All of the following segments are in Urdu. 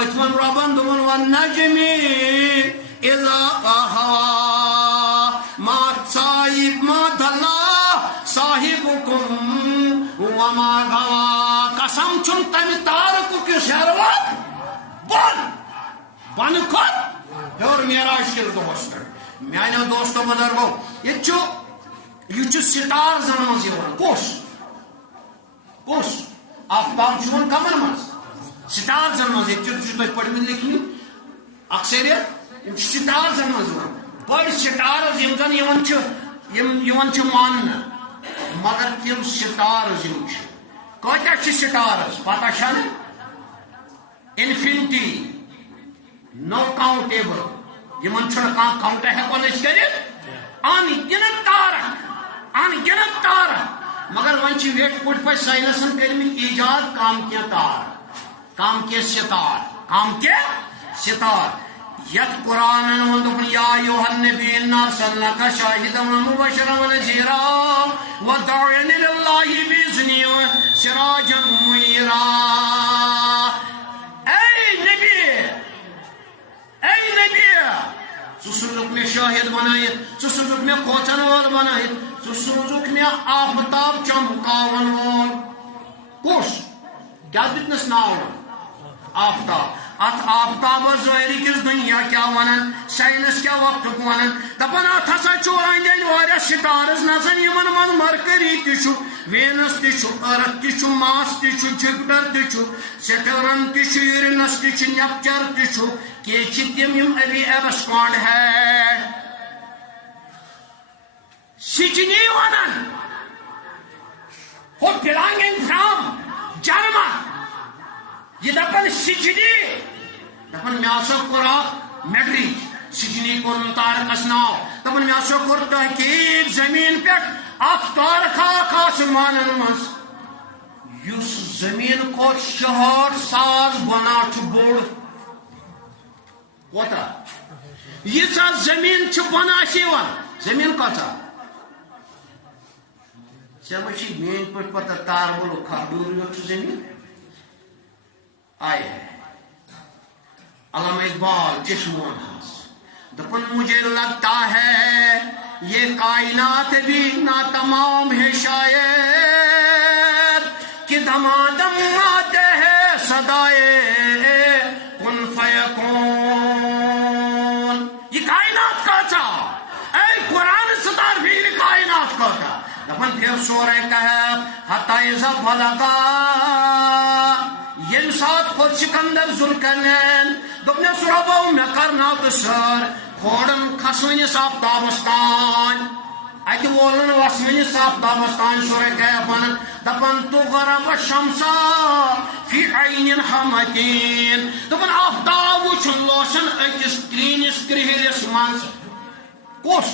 پتمن ربن دون والنجمی اذا هوا ما صاحب ما دلا صاحبكم وما غوا قسم چون تم تارک کے شروعات بن کھت اور معراج کے دۄہس پٮ۪ٹھ میانیو دوستو بزرگو یہ ستار زن مز کس آفتاب چون کمن مز ستار زن مز یہ پڑھمت لیکھمت اکثریت ستار زن مز بڑ سٹارز مان مگر تم سٹارز کتیا سٹارز پتہ چھ انفینٹی نو کاؤنٹیبل یمن کاؤنٹ ہیکون کر ان گنت تارک مگر ون ویٹ پٹ پہ سائنسن کرمت ایجاد کام کی تار کام کے ستار یت قرآن ون یا ایھا النبی انا ارسلناک شاہدا ومبشرا ونذیرا وداعیا الی اللہ باذنہ وسراجا منیرا. سوزک میں شاہد بنائت سوزک میں کھوچن وول بنائت سوزک میں آفتاب چمکاون وول کس کیا دتنس ناو آفتاب ات آفتاب ظاہری کس دنیا کیا ونن سائنس کیا وقت ونن دپان ات ہسا اند واریاہ سٹارز نژن یمن من مرکری تہ وینس تہ ارتھ تہ ماس تہ جپٹر تہ سیٹرن تہ یورینس تہ نیپچر تہ کہ تم ابھی ایبسکانڈ ہے سچنی ونن ہو بلانگنگ فرام جرمن یہ دپان سچنی دپان مے ہسا کور میٹرک سچنی کور تارکس ناو دپان مے ہسا کور تحقیق زمین پہ اخ تارک آسمان مز اس زمین کو 66 ساس بنا بوڑ کوتا یہ زمین بنا زمین کتا ٹھیک مین پہ پتہ تار بولو کھڈور یوت زمین آئے علامہ اقبال چشمون دپن مجھے لگتا ہے یہ کائنات بھی ناتمام ہے شاید کہ دمادم آتے ہیں صدائے کن فیکون. یہ کائنات کا تھا اے قرآن ستار بھی کائنات کا تھا دپن پھر سورہ کہف حتی اذا بلغا یم سات خود سکندر ذوالقرنین دپنے ربو مے کرناو تو سر کھوڑن کھسونس آفتابس تان اتہ وولن وسونس آفتابس تان سورہ کہف ونن دپن تو غرب شمسا فی عین حمتین دپن آفتاب وچھن لوشن اکس کرینس کرہلس مز کس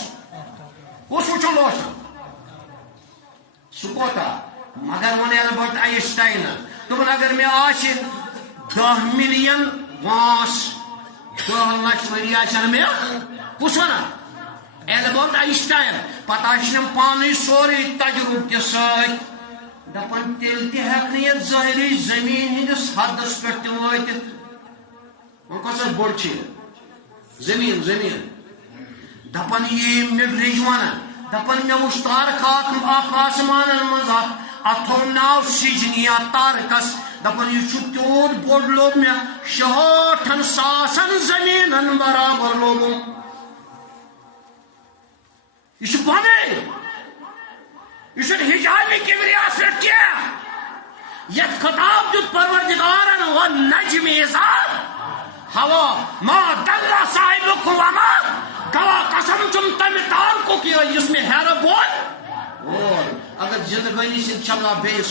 وچھن لوشن سہ کوتا مگر ون البرٹ آئنسٹائن دپن اگر مے آسہ 10 ملین وانس 10 لچھ وری آسن مے کس ونان البرٹ آئنسٹائن پتہ آسنم پانے سورے تجربہ کے ست دپان تیل تہ ہیکہ یہ ظاہری زمین ہندس حدس پہ تہ واتت وہ کس بوڑ زمین دپان یہ میڈرج ونان دپان مے وچھ تارک آسمان مز اتھو ناو سجنیا تارکس دپان یہ تیوت بوڑ لوگ مے 66 ساسن زمین برابر لوگوں یہ بنے یہ حجاب کبریاس رٹ کیا یت خطاب دیت پروردگارن و نجم اذا ہوا ما دل صاحبکم وما گوا قسم چم تم تار کو کیا جس میں حیرت بول اگر زندگانی سے چلا بے